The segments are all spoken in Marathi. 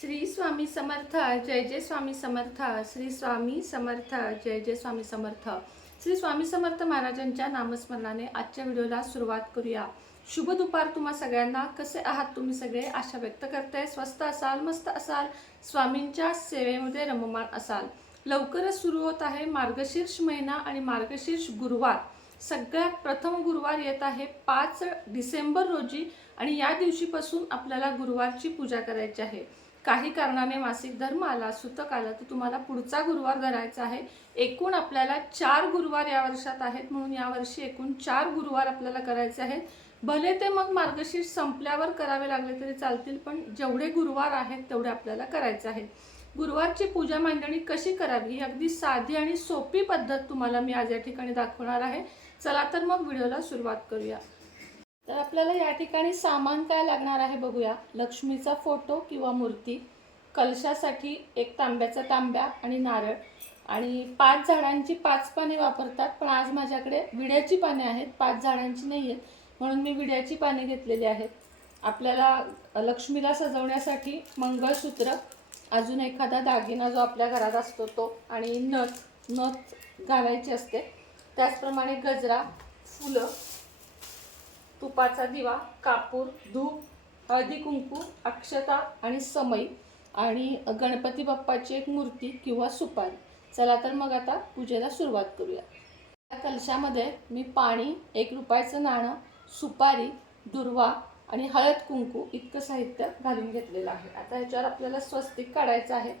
श्री स्वामी समर्थ जय जय स्वामी समर्थ श्री स्वामी समर्थ जय जय स्वामी समर्थ. श्री स्वामी समर्थ महाराजांच्या नामस्मरणाने आजच्या व्हिडिओला सुरुवात करूया. शुभ दुपार तुम्हा सगळ्यांना. कसे आहात तुम्ही सगळे? आशा व्यक्त करताय स्वस्त असाल मस्त असाल स्वामींच्या सेवेमध्ये रममान असाल. लवकरच सुरू होत आहे मार्गशीर्ष महिना आणि मार्गशीर्ष गुरुवार. सगळ्यात प्रथम गुरुवार येत आहे पाच डिसेंबर रोजी आणि या दिवशीपासून आपल्याला गुरुवारची पूजा करायची आहे. काही कारणाने मासिक धर्म आला सुतक आला तर तुम्हाला पुढचा गुरुवार धरायचा आहे. एकूण आपल्याला चार गुरुवार या वर्षात आहेत म्हणून यावर्षी एकूण चार गुरुवार आपल्याला करायचे आहेत. भले ते मग मार्गशीर्ष संपल्यावर करावे लागले तरी चालतील पण जेवढे गुरुवार आहेत तेवढे आपल्याला करायचे आहेत. गुरुवारची पूजा मांडणी कशी करावी ही अगदी साधी आणि सोपी पद्धत तुम्हाला मी आज या ठिकाणी दाखवणार आहे. चला तर मग व्हिडिओला सुरुवात करूया. तर आपल्याला या ठिकाणी सामान काय लागणार आहे बघूया. लक्ष्मीचा फोटो किंवा मूर्ती कलशासाठी एक तांब्याचा तांब्या आणि नारळ. आणि पाच झाडांची पाच पाने वापरतात पण आज माझ्याकडे विड्याची पाने आहेत पाच झाडांची नाही आहेत म्हणून मी विड्याची पाने घेतलेली आहेत. आपल्याला लक्ष्मीला सजवण्यासाठी मंगळसूत्र अजून एखादा दागिना जो आपल्या घरात असतो तो आणि नथ नथ घालायची असते. त्याचप्रमाणे गजरा फुलं तुपाचा दिवा कापूर धूप हळदी कुंकू अक्षता आणि समई आणि गणपती बाप्पाची एक मूर्ती किंवा सुपारी. चला तर मग आता पूजेला सुरुवात करूया. या कलशामध्ये मी पाणी एक रुपयाचं नाणं सुपारी दुर्वा आणि हळद कुंकू इतकं साहित्य घालून घेतलेलं आहे. आता याच्यावर आपल्याला स्वस्तिक काढायचं आहे.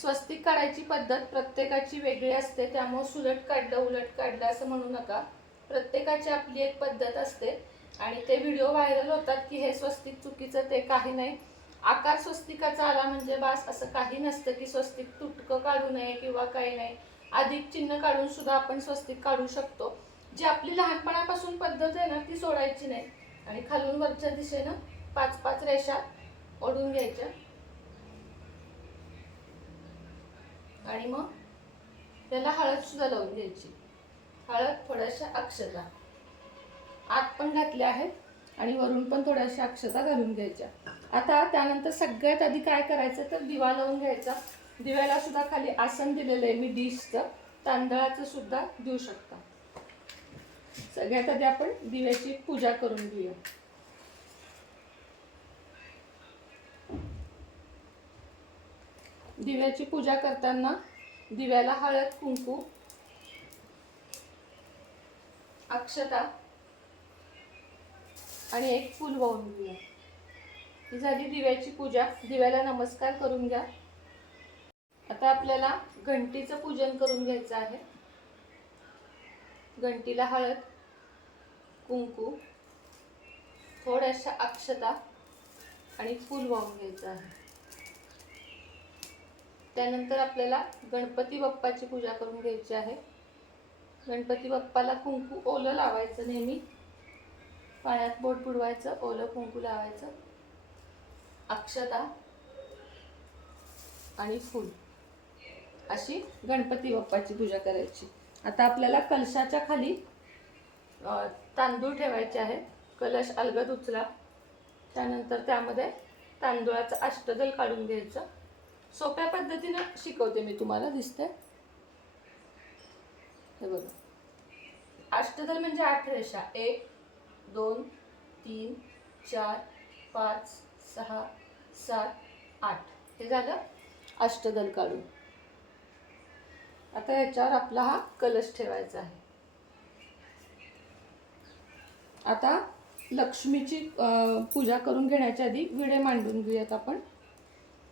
स्वस्तिक काढायची पद्धत प्रत्येकाची वेगळी असते. त्यामुळे सुलट काढलं उलट काढलं असं म्हणू नका. प्रत्येकाची आपली एक पद्धत असते. आणि ते व्हिडिओ व्हायरल होतात की हे स्वस्तिक चुकीचं ते काही नाही. आकार स्वस्तिकाचा आला म्हणजे बास असं काही नसतं की स्वस्तिक तुटकं काढू नये किंवा काही नाही. अधिक चिन्ह काढून सुद्धा आपण स्वस्तिक काढू शकतो. जी आपली लहानपणापासून पद्धत आहे ना ती सोडायची नाही. आणि खालून वरच्या दिशेनं पाच पाच रेषा ओढून घ्यायच्या. आणि मग त्याला हळद सुद्धा लावून घ्यायची. हळद थोड्याशा अक्षता. आत पण घातल्या आहेत आणि वरून पण थोड्याशा अक्षता घालून घ्यायच्या. आता त्यानंतर सगळ्यात आधी काय करायचं तर दिवा लावून घ्यायचा. दिव्याला सुद्धा खाली आसन दिलेलं आहे मी डिशचं. तांदळाचं सुद्धा देऊ शकता. सगळ्यात आधी आपण दिव्याची पूजा करून घेऊया. दिव्याची पूजा करताना दिव्याला हळद कुंकू अक्षता आणि एक फूल वाहून घेऊया. ही झाली दिव्याची पूजा. दिव्याला नमस्कार करून घ्या. आता आपल्याला घंटीचं पूजन करून घ्यायचं आहे. घंटीला हळद कुंकू थोड्याशा अक्षता आणि फूल वाहून घ्यायचं आहे. त्यानंतर आपल्याला गणपती बाप्पाची पूजा करून घ्यायची आहे. गणपती बाप्पाला कुंकू ओलं लावायचं नेहमी. पाण्यात बोट बुडवायचं ओलं कुंकू लावायचं अक्षता आणि फूल. अशी गणपती बाप्पाची पूजा करायची. आता आपल्याला कलशाच्या खाली तांदूळ ठेवायचे आहेत कलश अलगद उचला. त्यानंतर त्यामध्ये तांदूळाचं अष्टदल काढून घ्यायचं. सोप्या पद्धतीनं शिकवते मी तुम्हाला दिसते हे बघा. अष्टदल म्हणजे आठ रेषा. एक दोन तीन चार पाच सहा सात आठ. हे झालं अष्टदल काढून. आता याच्यावर आपला हा कलश ठेवायचा आहे. आता लक्ष्मीची पूजा करून घेण्याच्या आधी विडे मांडून घेऊयात आपण.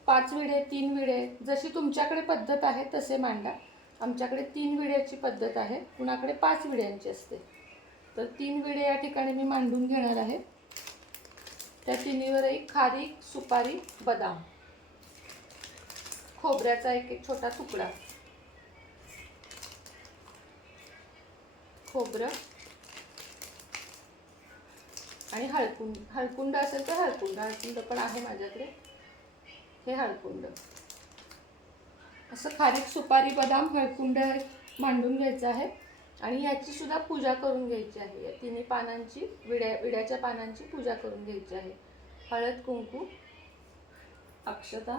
पाच विडे तीन विडे जशी तुमच्याकडे पद्धत आहे तसे मांडा. आमच्याकडे तीन विड्याची पद्धत आहे. कुणाकडे पाच विड्यांची असते. तर तीन विडे या ठिकाणी मी मांडून घेणार आहे. त्या तिन्हीवरही खारीक सुपारी बदाम. खोबऱ्याचा एक एक छोटा तुकडा. खोबरं. आणि हळकुंड हळकुंड असेल तर हळकुंड हळकुंड पण आहे माझ्याकडे. हे हळकुंड. असं खारीक सुपारी बदाम हळकुंड मांडून घ्यायचं आहे. आणि याची सुद्धा पूजा करून घ्यायची आहे. या तिन्ही पानांची विड्या विड्याच्या पानांची पूजा करून घ्यायची आहे. हळद कुंकू अक्षता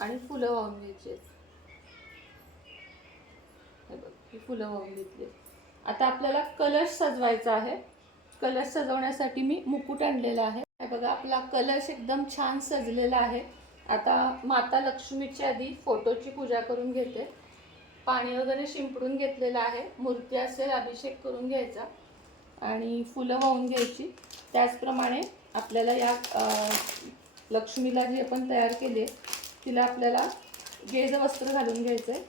आणि फुलं वाहून घ्यायची आहेत. बघ ही फुलं वाहून घेतली आता आपल्याला कलश सजवायचा आहे. कलश सजवण्यासाठी मी मुकुट आणलेला आहे. बघा आपला कलश एकदम छान सजलेला आहे. आता माता लक्ष्मीच्या आधी फोटोची पूजा करून घेते. पाणी वगैरे शिंपडून घेतलेलं आहे. मूर्ती असेल अभिषेक करून घ्यायचा आणि फुलं वाहून घ्यायची. त्याचप्रमाणे आपल्याला या लक्ष्मीला जी आपण तयार केली तिला आपल्याला गेज वस्त्र घालून घ्यायचं आहे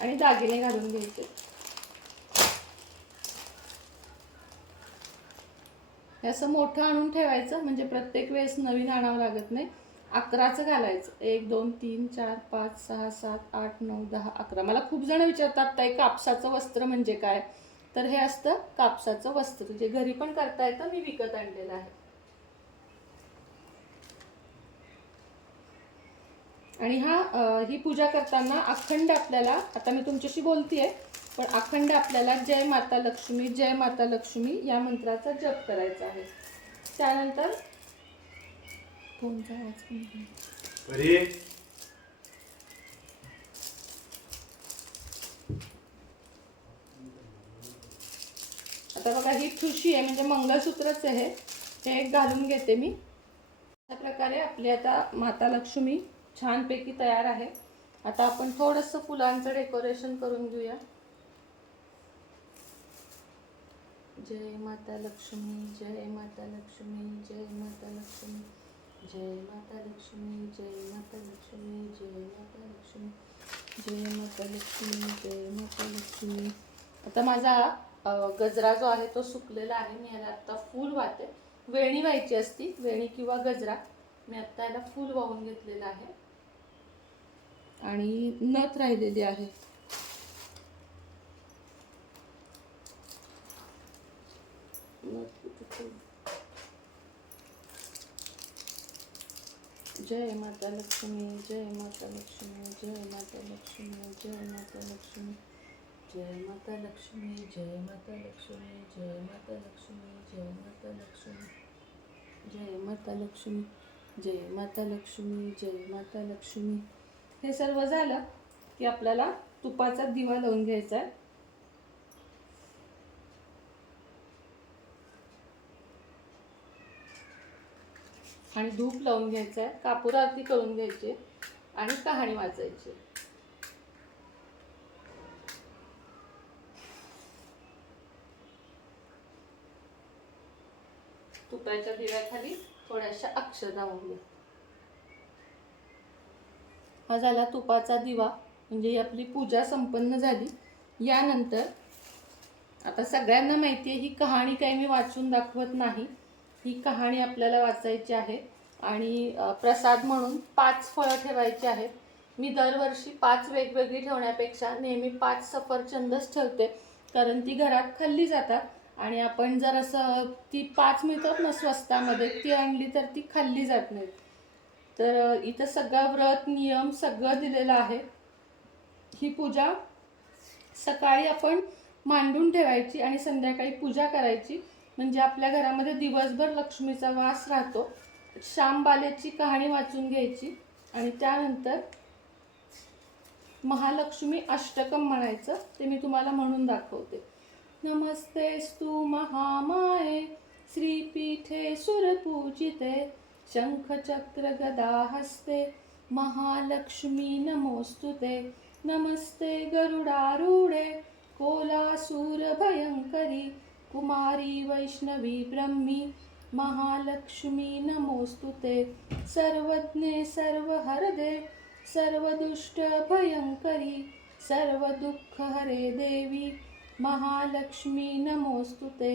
आणि दागिने घालून घ्यायचे. असं मोठं आणून ठेवायचं म्हणजे प्रत्येक वेळेस नवीन आणावं लागत नाही. अकराचं घालायचं. एक दोन तीन चार पाच सहा सात आठ नऊ दहा अकरा. मला खूप जण विचारतात ताई कापसाचं वस्त्र म्हणजे काय? तर हे असतं कापसाचं वस्त्र. जे घरी पण करता येतं मी विकत आणलेलं आहे. आणि हा ही पूजा करताना अखंड आपल्याला आता मी तुमच्याशी बोलतीये पण अखंड आपल्याला जय माता लक्ष्मी जय माता लक्ष्मी या मंत्राचा जप करायचा आहे. त्यानंतर फोनचा आवाज. अरे. आता बघा ही ठुशी आहे म्हणजे मंगळसूत्रच आहे. हे एक घालून घेते मी. अशा प्रकारे आपली आता माता लक्ष्मी छानपैकी तयार आहे. आता आपण थोडंसं फुलांचं डेकोरेशन करून घेऊया. जय माता लक्ष्मी जय माता लक्ष्मी जय माता लक्ष्मी. जय माता लक्ष्मी जय माता लक्ष्मी जय माता लक्ष्मी जय माता लक्ष्मी जय माता लक्ष्मी. आता माझा गजरा जो आहे तो सुकलेला आहे. मी याला आत्ता फूल वाहते. वेणी व्हायची असती. वेणी किंवा गजरा. मी आत्ता याला फूल वाहून घेतलेला आहे. आणि नथ राहिलेली आहे. जय माता लक्ष्मी जय माता लक्ष्मी जय माता लक्ष्मी जय माता लक्ष्मी जय माता लक्ष्मी जय माता लक्ष्मी जय माता लक्ष्मी जय माता लक्ष्मी जय माता लक्ष्मी जय माता लक्ष्मी जय माता लक्ष्मी हे सर्व झालं की आपल्याला तुपाचा दिवा लावून घ्यायचा आहे आणि धूप लावून घ्यायचा आहे कापूर आरती करून घ्यायची आणि कहाणी वाचायची. तुपाच्या दिव्याखाली थोड्याशा अक्षदा वाहूया. हा झाला तुपाचा दिवा म्हणजे ही आपली पूजा संपन्न झाली. यानंतर आता सगळ्यांना माहिती आहे ही कहाणी काही मी वाचून दाखवत नाही. ही कहाणी आपल्याला वाचायची आहे. आणि प्रसाद म्हणून पाच फळं ठेवायची आहेत. मी दरवर्षी पाच वेगवेगळी ठेवण्यापेक्षा नेहमी पाच सफरचंदच ठेवते. कारण ती घरात खाल्ली जातात. आणि आपण जर असं ती पाच मिळतात ना स्वस्तामध्ये ती आणली तर ती खाल्ली जात नाही. तर इथं सगळं व्रत नियम सगळं दिलेलं आहे. ही पूजा सकाळी आपण मांडून ठेवायची आणि संध्याकाळी पूजा करायची. म्हणजे आपल्या घरामध्ये दिवसभर लक्ष्मीचा वास राहतो. श्यामबालेची कहाणी वाचून घ्यायची. आणि त्यानंतर महालक्ष्मी अष्टकम म्हणायचं ते मी तुम्हाला म्हणून दाखवते. नमस्तेस्तु महामाये श्रीपीठे सुरपूजिते शंखचक्र गदा हस्ते महालक्ष्मी नमोस्तुते. नमस्ते गरुडारूढे कोलासूर भयंकरी कुमारी वैष्णवी ब्रह्मी महालक्ष्मी नमोस्तुते सर्वज्ञे सर्वहरदे सर्वदुष्ट भयंकरी सर्वदुःखहरे देवी महालक्ष्मी नमोस्तुते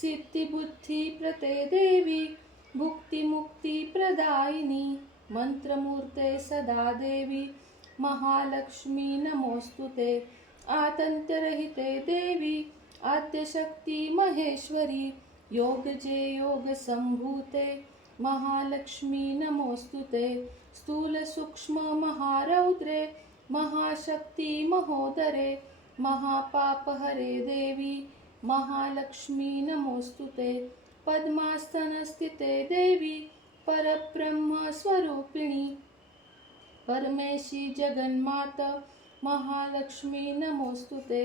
सिद्धिबुद्धिप्रते देवी भुक्तिमुक्तिप्रदायिनी मन्त्रमूर्ते सदा देवी महालक्ष्मी नमोस्तुते आतन्त्यरहिते देवी आद्यशक्ती महेश्वरी योग जे योग संभूते महालक्ष्मी नमोस्तुते स्थूलसूक्ष्म महारौद्रे महाशक्ती महोदरे महापापहरे देवी महालक्ष्मी नमोस्तुते पद्मास्तनस्थिते देवी परब्रह्मस्वरूपिणी परमेशी जगन्मात महालक्ष्मी नमोस्तुते।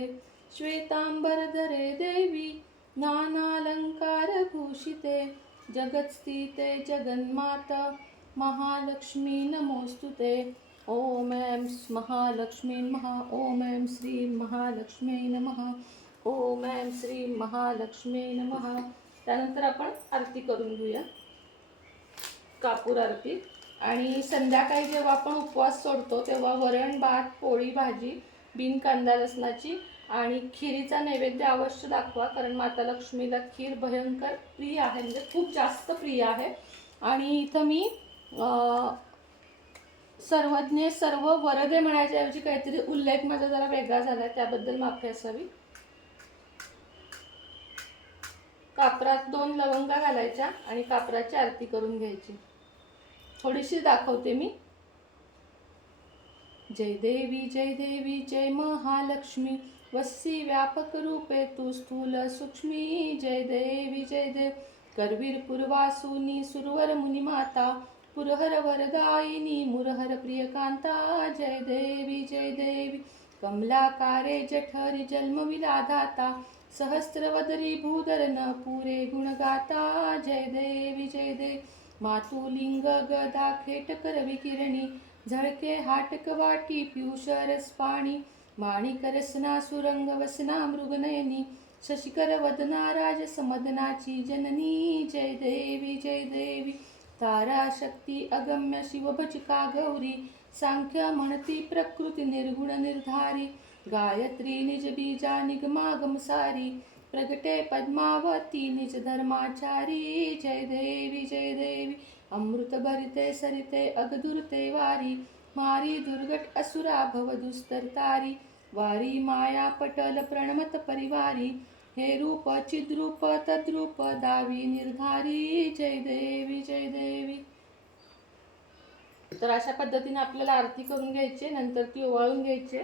श्वेतांबरधरे देवी नानालङ्कारभूषिते जगत्स्थिते जगन्माता महालक्ष्मी नमोस्तुते. ओम ऐं महालक्ष्मी महा ओम ऐं श्री महालक्ष्मी नमः ओम ऐं श्री महालक्ष्मी नमः. त्यानंतर आपण आरती करून घेऊया. कापूर आरती. आणि संध्याकाळी जेव्हा आपण उपवास सोडतो तेव्हा वरण भात पोळी भाजी बिन कांदा लसणाची आणि खिरीचा नैवेद्य अवश्य दाखवा कारण माता लक्ष्मीला खीर भयंकर प्रिय आहे म्हणजे खूप जास्त प्रिय आहे. आणि इथं मी सर्वज्ञ सर्व वरदे म्हणायच्याऐवजी काहीतरी उल्लेख माझा जरा वेगळा झाला त्याबद्दल माफी असावी. कापरात दोन लवंगा घालायच्या आणि कापराची आरती करून घ्यायची. थोडीशी दाखवते मी. जय देवी जय देवी जय महालक्ष्मी. वस्सी व्यापक रूपे तू स्थूल सूक्ष्मी जय देवी जय देव करवीर पूर्वासुनी सुरवर मुनिमाता पुरहर वरदायिनी मुरहर प्रियकांता जय देवी जय देवी। कमलाकारे जठरी जन्मविलाधाता सहस्रवदरी न पुरे गुणगाता जय देवी जय देव मातुलिंग गदा खेटकर विकिरणी झळके हाटक वाटी पियुषरस पाणी माणिकरसना सुरंगवसना सुरंग वसना मृगनयनी शशिकर वदनाराज समदनाची जननी जय देवी जय देवी। तारा शक्ती अगम्य शिवभजिका गौरी सांख्य म्हणती प्रकृती निर्गुण निर्धारी। गायत्री निज बीजा निगमागम सारी। प्रगटे पद्मावती निज धर्माचारी। जय देवी जय देवी। अमृत भरिते सरिते अगदुरते वारी। मारी दुर्गट असुरा भव दुस्तरतारी वारी माया पटल प्रणमत परिवारी हे रूप चिद्रूप तद्रूप दावी निर्धारी. जय देवी जय देवी. तर अशा पद्धतीने आपल्याला आरती करून घ्यायची नंतर ती ओवाळून घ्यायची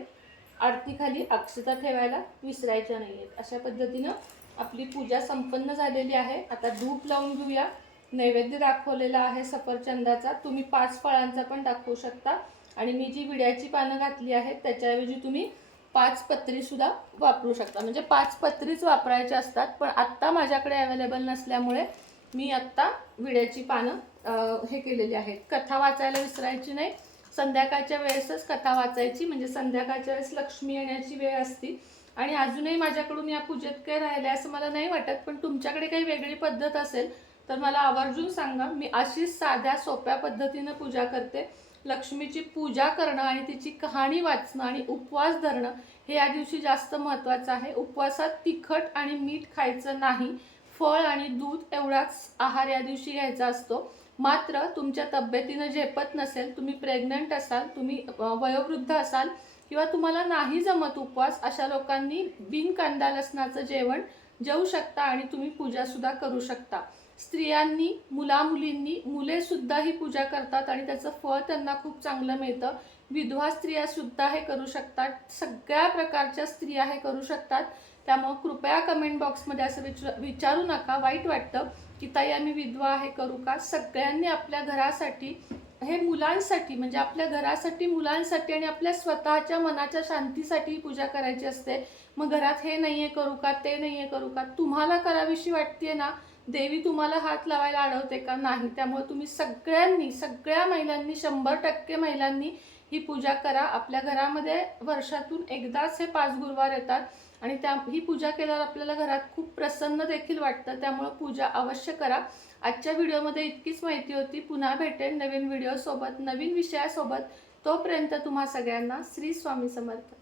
आरती खाली अक्षता ठेवायला विसरायच्या नाहीयेत. अशा पद्धतीनं आपली पूजा संपन्न झालेली आहे. आता धूप लावून घेऊया. नैवेद्य दाखवलेला आहे सफरचंदाचा. तुम्ही पाच फळांचा पण दाखवू शकता. आणि मी जी विड्याची पानं घातली आहेत त्याच्याऐवजी तुम्ही पाच पत्रीसुद्धा वापरू शकता. म्हणजे पाच पत्रीच वापरायच्या असतात पण आत्ता माझ्याकडे अवेलेबल नसल्यामुळे मी आत्ता विड्याची पानं हे केलेली आहेत. कथा वाचायला विसरायची नाही. संध्याकाळच्या वेळेसच कथा वाचायची म्हणजे संध्याकाळच्या वेळेस लक्ष्मी येण्याची वेळ असती. आणि अजूनही माझ्याकडून या पूजेत काही राहिले असं मला नाही वाटत पण तुमच्याकडे काही वेगळी पद्धत असेल तर मला आवर्जून सांगा. मी अशीच साध्या सोप्या पद्धतीनं पूजा करते. लक्ष्मीची पूजा करणं आणि तिची कहाणी वाचणं आणि उपवास धरणं हे या दिवशी जास्त महत्त्वाचं आहे. उपवासात तिखट आणि मीठ खायचं नाही. फळ आणि दूध एवढाच आहार या दिवशी घ्यायचा असतो. मात्र तुमच्या तब्येतीनं झेपत नसेल तुम्ही प्रेग्नंट असाल तुम्ही वयोवृद्ध असाल किंवा तुम्हाला नाही जमत उपवास अशा लोकांनी बिन कांदा लसणाचं जेवण जेवू शकता आणि तुम्ही पूजासुद्धा करू शकता. स्त्रियांनी मुलामुलींनी मुले सुद्धा ही पूजा करतात आणि त्याचं फळ त्यांना खूप चांगलं मिळतं. विधवा स्त्रिया सुद्धा हे करू शकतात. सगळ्या प्रकारच्या स्त्रिया हे करू शकतात. त्यामुळं कृपया कमेंट बॉक्समध्ये असं विचार विचारू नका. वाईट वाटतं की ताई आम्ही विधवा आहे करू का? सगळ्यांनी आपल्या घरासाठी हे मुलांसाठी म्हणजे आपल्या घरासाठी मुलांसाठी आणि आपल्या स्वतःच्या मनाच्या शांतीसाठी पूजा करायची असते. मग घरात हे नाहीये करू का? ते नाहीये करू का? तुम्हाला करावीशी वाटते ना? देवी तुम्हाला हात लावायला अडवते का नाही? त्यामुळे तुम्ही सगळ्यांनी सगळ्या महिलांनी शंभर टक्के महिलांनी ही पूजा करा. आपल्या घरामध्ये वर्षातून एकदाच हे पाच गुरुवार येतात आणि त्या ही पूजा केल्यावर आपल्याला घरात खूप प्रसन्न देखील वाटतं. त्यामुळं पूजा अवश्य करा. आजच्या व्हिडिओमध्ये इतकीच माहिती होती. पुन्हा भेटेन नवीन व्हिडिओसोबत नवीन विषयासोबत. तोपर्यंत तुम्हा सगळ्यांना श्री स्वामी समर्थ.